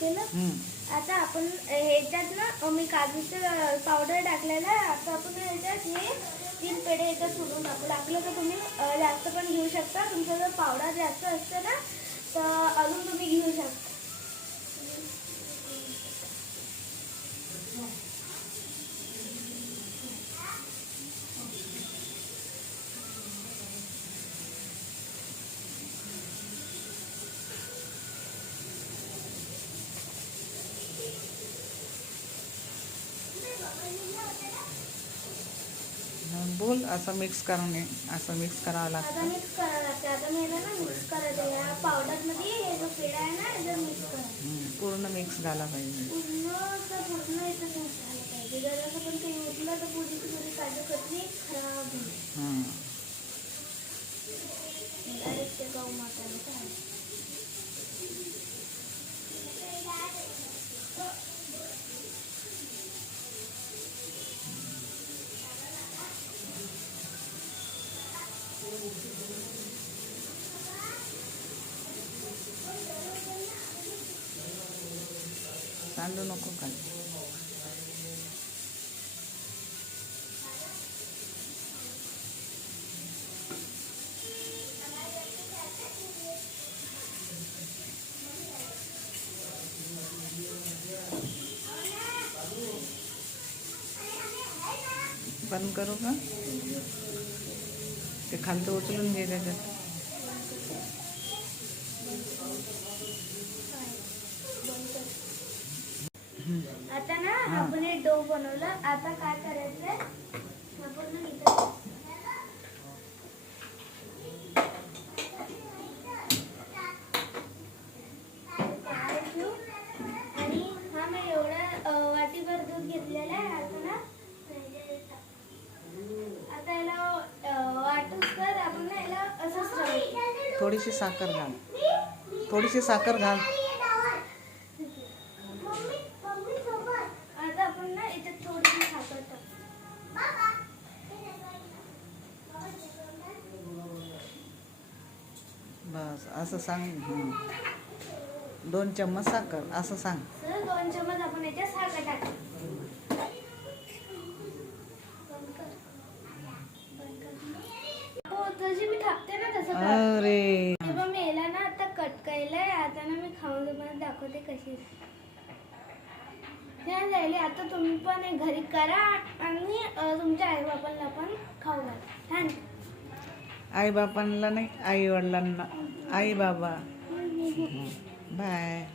केलं. आता आपण ह्याच्यात ना मी काजूचं पावडर टाकलेलं आहे. आता आपण ह्याच्यात हे 3 पेढे ह्याच्यात सोडून टाकू. टाकलं तर तुम्ही जास्त पण घेऊ शकता. तुमचा जर पावडर जास्त असतं ना तर अजून तुम्ही घेऊ शकता. बोल. असं मिक्स करावं आता लागतं. मिक्स करावं लागते. आता मी ना मिक्स करायचं. या पावडरमध्ये हे जो पेढा आहे ना याच्यात मिक्स करायचं. पूर्ण मिक्स झाला पाहिजे. पूर्ण याच्यात मिक्स झालं पाहिजे. जर असं पण काही उठलं तर पुरी काजू कतली खराब होईल. डायरेक्ट ते गहू माताला चालेल. सांडू नको खाली. बंद करू का? ते खालतं उचलून घे त्याच्यात. आता ना आपण हे डो बनवलं. आता काय करायचंय आपण ना इथं आणि हा मी एवढं वाटीभर दूध घेतलेलं आहे. आता याला वाटूस तर आपण ना याला असंच ठेवायचं. थोडीशी साखर घाल. थोडीशी साखर घाल. आता आपण ना याच्यात थोडीशी साखर टाकू. बस असं सांग. 2 चम्मच साखर असं सांग. 2 चम्मच आपण याच्यात साखर टाकू. जशी मी थापते ना तसं कर. अरे तेव्हा मी याला ना आता कट केलंय. आता ना मी खाऊन तुम्हाला दाखवते कशी छान झाली. आता तुम्ही पण घरी करा आणि तुमच्या आई बाबांना पण खाऊ घाला. छान. आई बापांना नाही, आई वडिलांना. आई बाबा. बाय.